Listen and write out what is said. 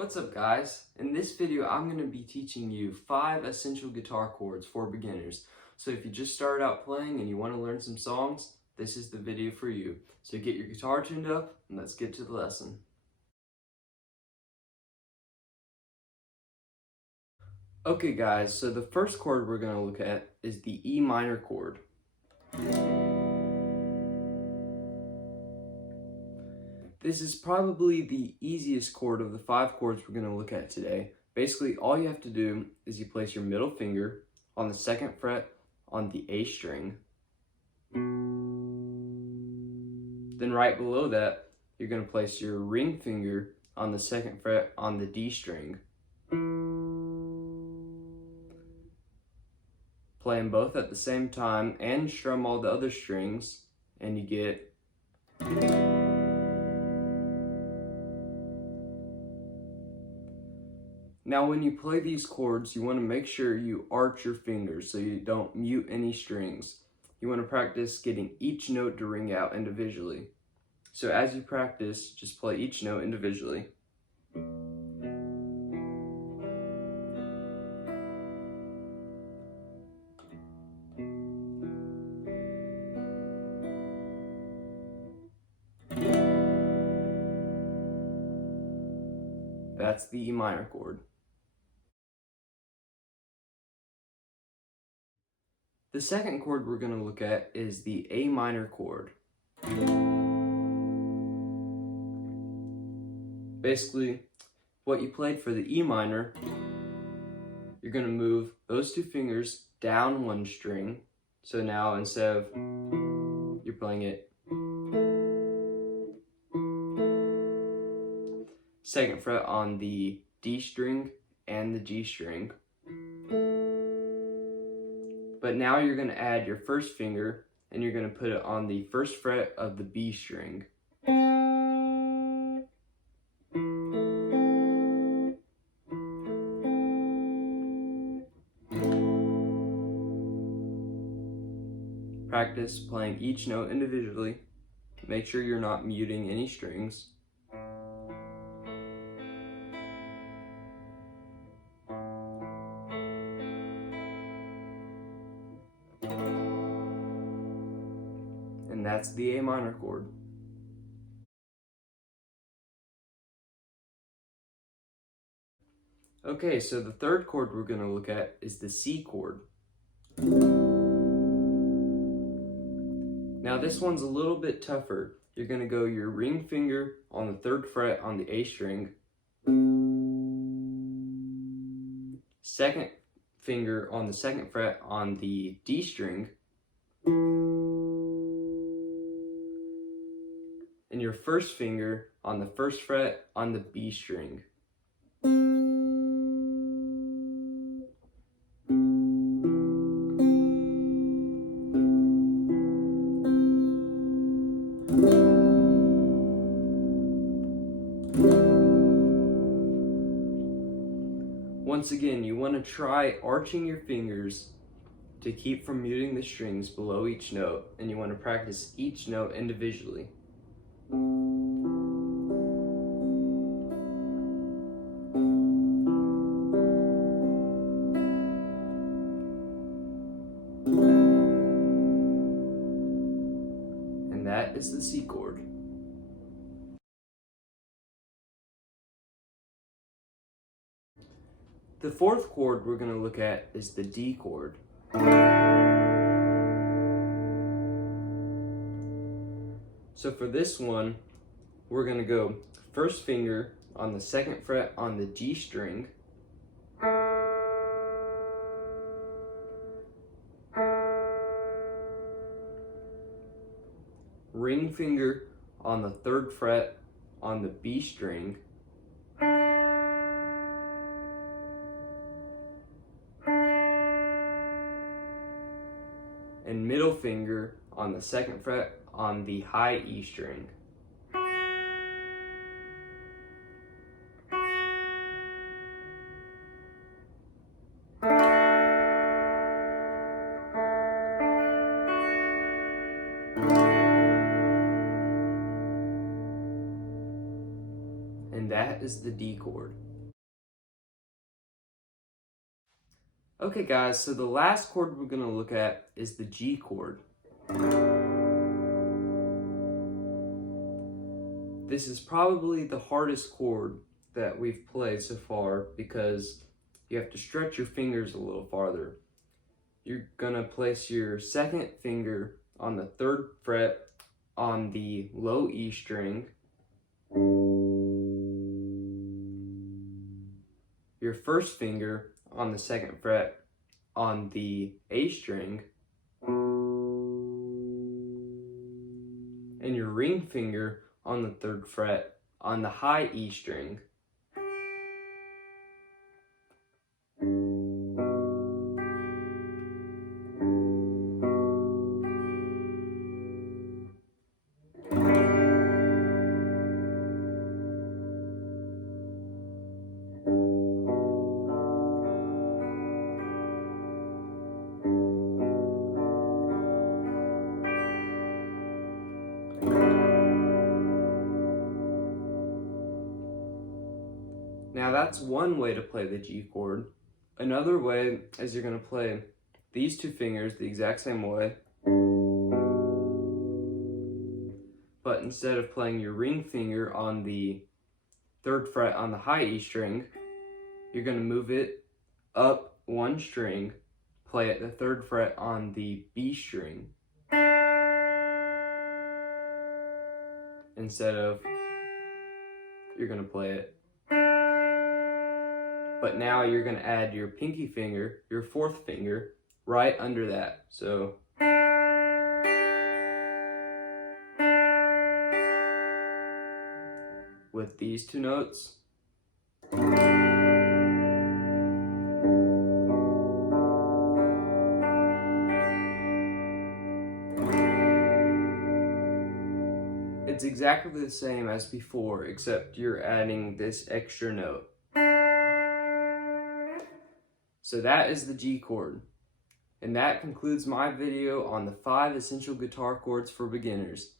What's up guys? In this video I'm going to be teaching you 5 essential guitar chords for beginners. So if you just started out playing and you want to learn some songs, this is the video for you. So get your guitar tuned up and let's get to the lesson. Okay guys, so the first chord we're going to look at is the E minor chord. This is probably the easiest chord of the 5 chords we're going to look at today. Basically, all you have to do is you place your middle finger on the 2nd fret on the A string. Then right below that, you're going to place your ring finger on the 2nd fret on the D string. Play them both at the same time and strum all the other strings, and you get Now when you play these chords, you want to make sure you arch your fingers so you don't mute any strings. You want to practice getting each note to ring out individually. So as you practice, just play each note individually. That's the E minor chord. The second chord we're going to look at is the A minor chord. Basically, what you played for the E minor, you're going to move those 2 fingers down 1 string. So now instead of you're playing it 2nd fret on the D string and the G string. But now you're going to add your 1st finger and you're going to put it on the 1st fret of the B string. Practice playing each note individually. Make sure you're not muting any strings. And that's the A minor chord. Okay, so the third chord we're going to look at is the C chord. Now this one's a little bit tougher. You're going to go your ring finger on the 3rd fret on the A string, 2nd finger on the 2nd fret on the D string, and your 1st finger on the 1st fret on the B string. Once again, you want to try arching your fingers to keep from muting the strings below each note, and you want to practice each note individually. And that is the C chord. The 4th chord we're going to look at is the D chord. So for this one, we're going to go 1st finger on the 2nd fret on the G string, ring finger on the 3rd fret on the B string, and middle finger on the 2nd fret on the high E string. And that is the D chord. Okay guys, so the last chord we're going to look at is the G chord. This is probably the hardest chord that we've played so far because you have to stretch your fingers a little farther. You're going to place your second finger on the 3rd fret on the low E string, your first finger on the 2nd fret on the A string, and your ring finger on the 3rd fret on the high E string. Now that's one way to play the G chord. Another way is you're going to play these two fingers the exact same way, but instead of playing your ring finger on the 3rd fret on the high E string, you're going to move it up one string, play at the 3rd fret on the B string, instead of you're going to play it. But now you're going to add your pinky finger, your 4th finger, right under that. So with these two notes, it's exactly the same as before, except you're adding this extra note. So that is the G chord. And that concludes my video on the 5 essential guitar chords for beginners.